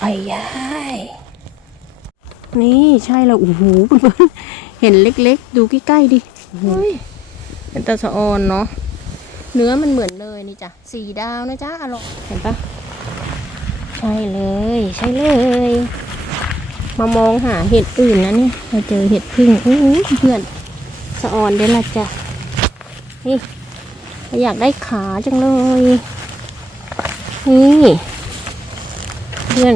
ไอ้ยายนี่ใช่แล้วโอ้โหเพื่อนเห็นเล็กๆ ดูใกล้ๆดิเฮ้ยเป็นตะสะออนเนาะเนื้อมันเหมือนเลยนี่จ้ะสี่ดาวนะจ๊ะอร่อยเห็นปะใช่เลย ใช่เลย มามองหาเห็ดอื่นนะเนี่ยเราเจอเห็ดพึ่งโอ้โหเพื่อนสะออนเด้ละจ้ะนี่อยากได้ขาจังเลย นี่เพื่อน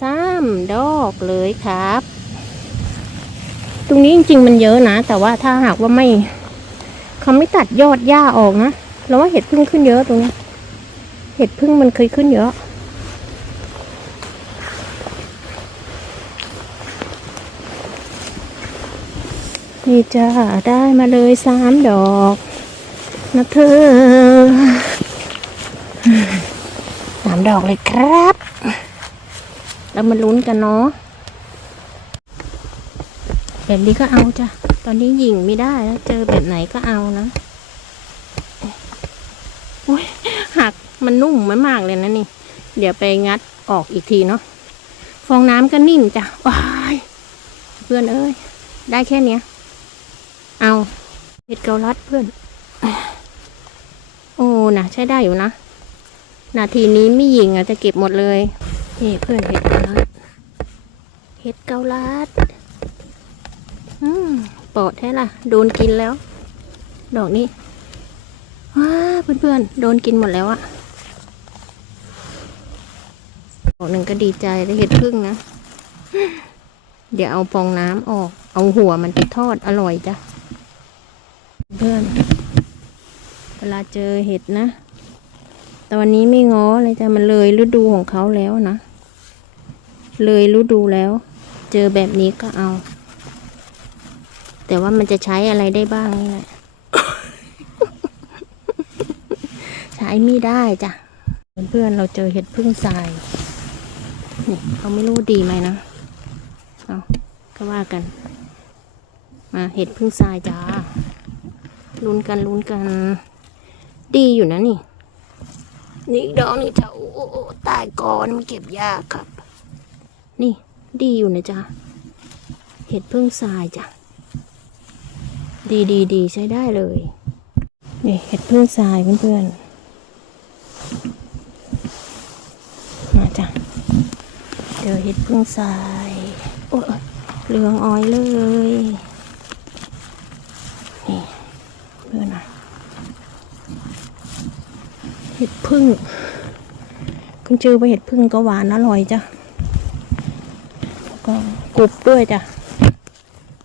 สามดอกเลยครับ ตรงนี้จริงๆมันเยอะนะ แต่ว่าถ้าหากว่าไม่เขาไม่ตัดยอดหญ้าออกนะเราว่าเห็ดพึ่งขึ้นเยอะตรงนี้ เห็ดพึ่งมันเคยขึ้นเยอะนี่จ้าได้มาเลยสามดอก นะเธอ ดอกเลยครับ แล้วมาลุ้นกันเนาะแบบนี้ก็เอาจ้ะ ตอนนี้หญิงไม่ได้แล้ว เจอแบบไหนก็เอานะโอ้ยหักมันนุ่มมากๆเลยนะนี่ เดี๋ยวไปงัดออกอีกทีเนาะ ฟองน้ำก็นิ่มจ้ะว้ายเพื่อนเอ้ย ได้แค่เนี้ย เอาเห็ดเกาลัดเพื่อน โอ้นะใช้ได้อยู่นะ นาทีนี้ไม่ยิงอะจะเก็บหมดเลย นี่เพื่อนเห็ดเกาลัดเห็ดเกาลัดอืมปอดแท้ล่ะ โดนกินแล้ว ดอกนี้ว้าเพื่อนๆ โดนกินหมดแล้วอะดอกหนึ่งก็ดีใจได้เห็ดพึ่งนะ เดี๋ยวเอาฟองน้ำออก เอาหัวมันไปทอดอร่อยจ้ะ เพื่อน เวลาเจอเห็ดนะ แตอนนี้ไม่ง้อเลยจ้ะมันเลยฤดูของเขาแล้วนะ เลยฤดูแล้ว เจอแบบนี้ก็เอา แต่ว่ามันจะใช้อะไรได้บ้างนี่แหละใช้ไม่ได้จ้ะเพื่อนเราเจอเห็ดพึ่งทรายนี่เขาไม่รู้ดีไหมนะเอาก็ว่ากัน มาเห็ดพึ่งทรายจ้าลุ้นกันลุ้นกัน ดีอยู่นะนี่ นี่ดอกนี่จะโอ้โอ้ตายก่อนมันเก็บยากครับ นี่ดีอยู่นะจ๊ะ เห็ดพึ่งทรายจ้ะ ดีดีดีใช้ได้เลย นี่เห็ดพึ่งทรายเพื่อนๆ มาจ้ะเจอเห็ดพึ่งทราย โอ้ยเหลืองอ้อยเลย นี่เพื่อนนะเห็ด พึ่งขึ้นชื่อว่าเห็ดพึ่งก็หวานอร่อยจ้ะก็กรุบด้วยจ้ะ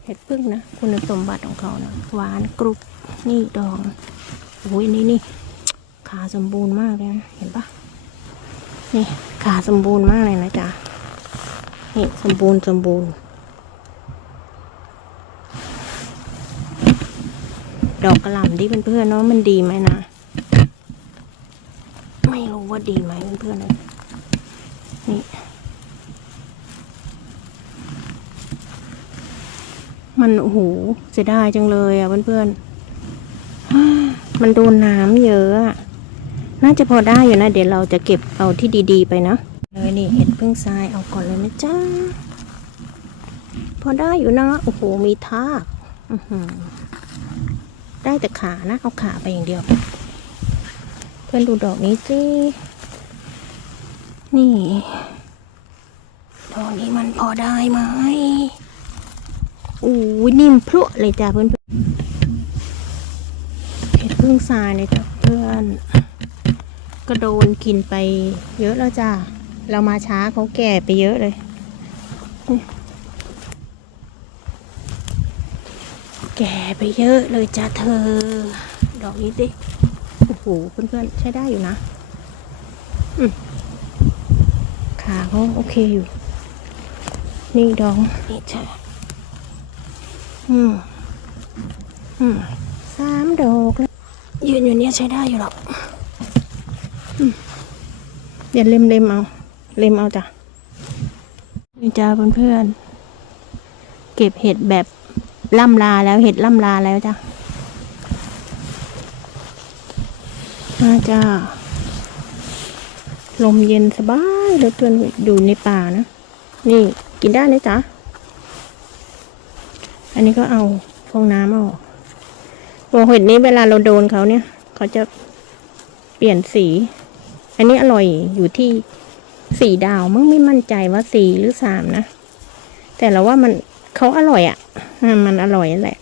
เห็ดพึ่งนะ คุณสมบัติของเขานะหวานกรุบนี่ดองโอ้ยนี่นี่ขาสมบูรณ์มากเลยนะเห็นปะนี่ขาสมบูรณ์มากเลยนะจ๊ะนี่สมบูรณ์สมบูรณ์ ดอกกระหล่ำที่เพื่อนๆเนาะมันดีไหมนะ ไม่รู้ว่าดีไหมเพื่อนๆนี่ มันโอ้โหเสียดายจังเลยอะเพื่อนๆมันโดนน้ำเยอะอะน่าจะพอได้อยู่นะ เดี๋ยวเราจะเก็บเอาที่ดีๆไปนะเลยนี่เห็ดพึ่งทรายเอาก่อนเลยนะจ้าพอได้อยู่นะ โอ้โห มีทากได้แต่ขานะ เอาขาไปอย่างเดียว เพื่อนดูดอกนี้สินี่ ดอกนี้มันพอได้ไหมอู้ยนิ่มพลุเลยจ้ะเพื่อนเห็ดพึ่งทรายเลยจ้ะเพื่อนก็โดนกินไปเยอะแล้วจ้ะ เรามาช้าเขาแก่ไปเยอะเลย แก่ไปเยอะเลยจ้ะเธอ ดอกนี้ดิ หเพื่อนๆใช้ได้อยู่นะอืมขาเขาโอเคอยู่ นี่ดองนี่ใช่อืมอืมสามดอกแล้วยืนอยู่เนี้ยใช้ได้อยู่หรอกอืมเดี๋ยวเล็มเล็มๆเอา เล็มเอาจ้ะนี่จ้าเพื่อนๆเก็บเห็ดแบบล่ำลาแล้วเห็ดล่ำลาแล้วจ้ะ มาจ้า ลมเย็นสบายเหลือเกินอยู่ในป่านะ นี่กินได้เลยจ้ะอันนี้ก็เอาฟองน้ำเอาตัวเห็ดนี้เวลาเราโดนเขาเนี่ย เขาจะเปลี่ยนสี อันนี้อร่อยอยู่ที่สี่ดาวมึงไม่มั่นใจว่าสี่หรือสามนะ แต่เราว่ามันเขาอร่อยอะ่ะ มันอร่อยแหละ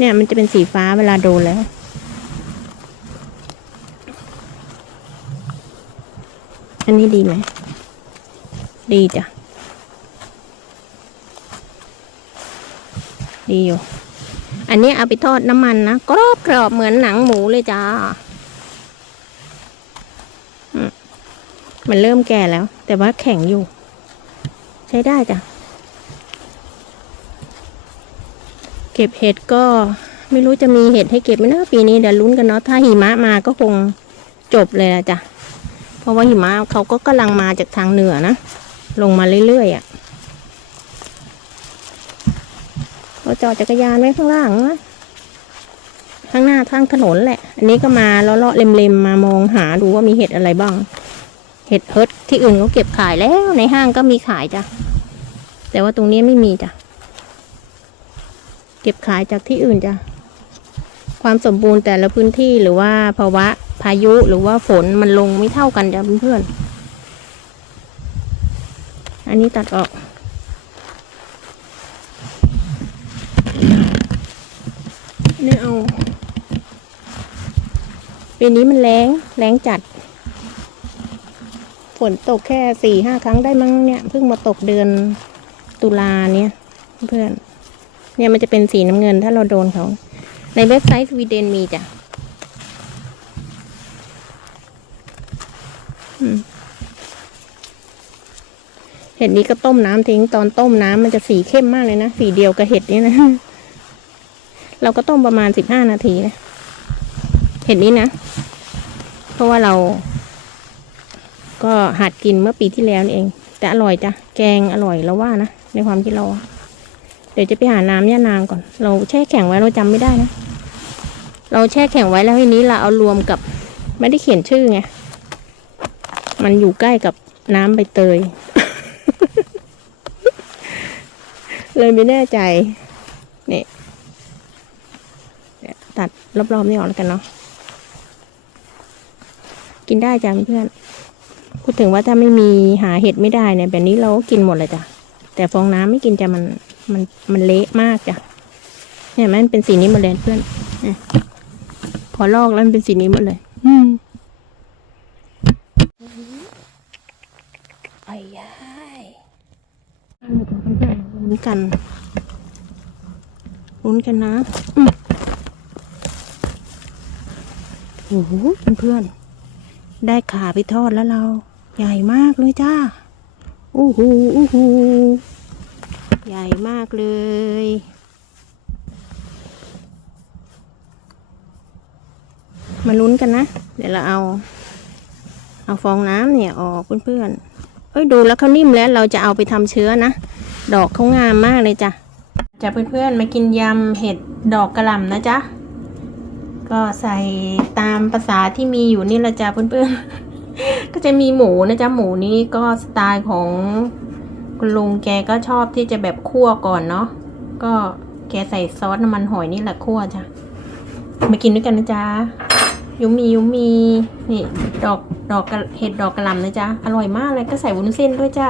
เนี่ยมันจะเป็นสีฟ้าเวลาโดนแล้ว อันนี้ดีไหม ดีจ้ะ ดีอยู่ อันนี้เอาไปทอดน้ำมันนะ กรอบกรอบเหมือนหนังหมูเลยจ้าอืมมันเริ่มแก่แล้ว แต่ว่าแข็งอยู่ ใช้ได้จ้ะ เก็บเห็ดก็ไม่รู้จะมีเห็ดให้เก็บไหมนะปีนี้เดี๋ยวลุ้นกันเนาะถ้าหิมะมาก็คงจบเลยละจ้ะเพราะว่าหิมะเขาก็กำลังมาจากทางเหนือนะลงมาเรื่อยๆอะ่ะเราจอดจักรยานไว้ข้างล่างนะข้างหน้าทางถนนแหละ อันนี้ก็มาเลาะๆเล็มๆมามองหาดูว่ามีเห็ดอะไรบ้าง เห็ดเฮิร์ตที่อื่นเขาเก็บขายแล้วในห้างก็มีขายจ้ะแต่ว่าตรงนี้ไม่มีจ้ะ เก็บขายจากที่อื่นจ้ะ ความสมบูรณ์แต่ละพื้นที่หรือว่าภาวะพายุหรือว่าฝนมันลงไม่เท่ากันจ้ะเพื่อนๆ อันนี้ตัดออก นี่เอาปีนี้มันแรงแรงจัด ฝนตกแค่สี่ห้าครั้งได้มั้งเนี่ยเพิ่งมาตกเดือนตุลาเนี่ยเพื่อน เนี่ยมันจะเป็นสีน้ำเงินถ้าเราโดนเขาในเว็บไซต์สวีเดนมีจ้ะเห็ดนี้ก็ต้มน้ำทิ้งตอนต้มน้ำมันจะสีเข้มมากเลยนะ สีเดียวกับเห็ดนี่นะ เราก็ต้มประมาณสิบห้านาทีนะ เห็ดนี้นะ เพราะว่าเรา ก็หัดกินเมื่อปีที่แล้วนี่เอง แต่อร่อยจ้ะ แกงอร่อยแล้วว่านะ ในความคิดเรา ดี๋ยวจะไปหาน้ำย่านางก่อน เราแช่แข็งไว้เราจำไม่ได้นะ เราแช่แข็งไว้แล้วทีนี้เราเอารวมกับ ไม่ได้เขียนชื่อไง มันอยู่ใกล้กับน้ำใบเตย เลยไม่แน่ใจ เนี่ยตัดรอบๆนี่ออกแล้วกันเนาะ กินได้จ้ะเพื่อน พูดถึงว่าถ้าไม่มีหาเห็ดไม่ได้เนี่ยแบบนี้เราก็กินหมดเลยจ้ะ แต่ฟองน้ำไม่กินจ้ะมัน มันมันเละมากจ้ะเนี่ยมันเป็นสีนี้หมดเลยเพื่อนเนี่ยพอลอกแล้วมันเป็นสีนี้หมดเลย อืมไอ้ยายอันนี้ตัวเพื่อนๆลุ้นกันลุ้นกันนะอืมโอ้โหเพื่อนๆได้ขาไปทอดแล้วเรา ใหญ่มากเลยจ้าโอ้โหโอ้โห ใหญ่มากเลย มาลุ้นกันนะ เดี๋ยวเราเอา เอาฟองน้ำเนี่ยออกเพื่อนๆเอ้ยดูแล้วเขานิ่มแล้วเราจะเอาไปทำเชื้อนะ ดอกเขางามมากเลยจ้ะจะเพื่อนๆมากินยำเห็ดดอกกระหล่ำนะจ๊ะ ก็ใส่ตามภาษาที่มีอยู่นี่ละจ้ะเพื่อนๆ ก็จะมีหมูนะจ๊ะหมูนี้ก็สไตล์ของ คุณลุงแกก็ชอบที่จะแบบคั่วก่อนเนาะก็แกใส่ซอสน้ำมันหอยนี่แหละคั่วจ้ะมากินด้วยกันนะจ๊ะยุมียุมีนี่ดอกดอกเห็ดดอกกระหล่ำนะจ๊ะอร่อยมากเลยก็ใส่วุ้นเส้นด้วยจ้ะ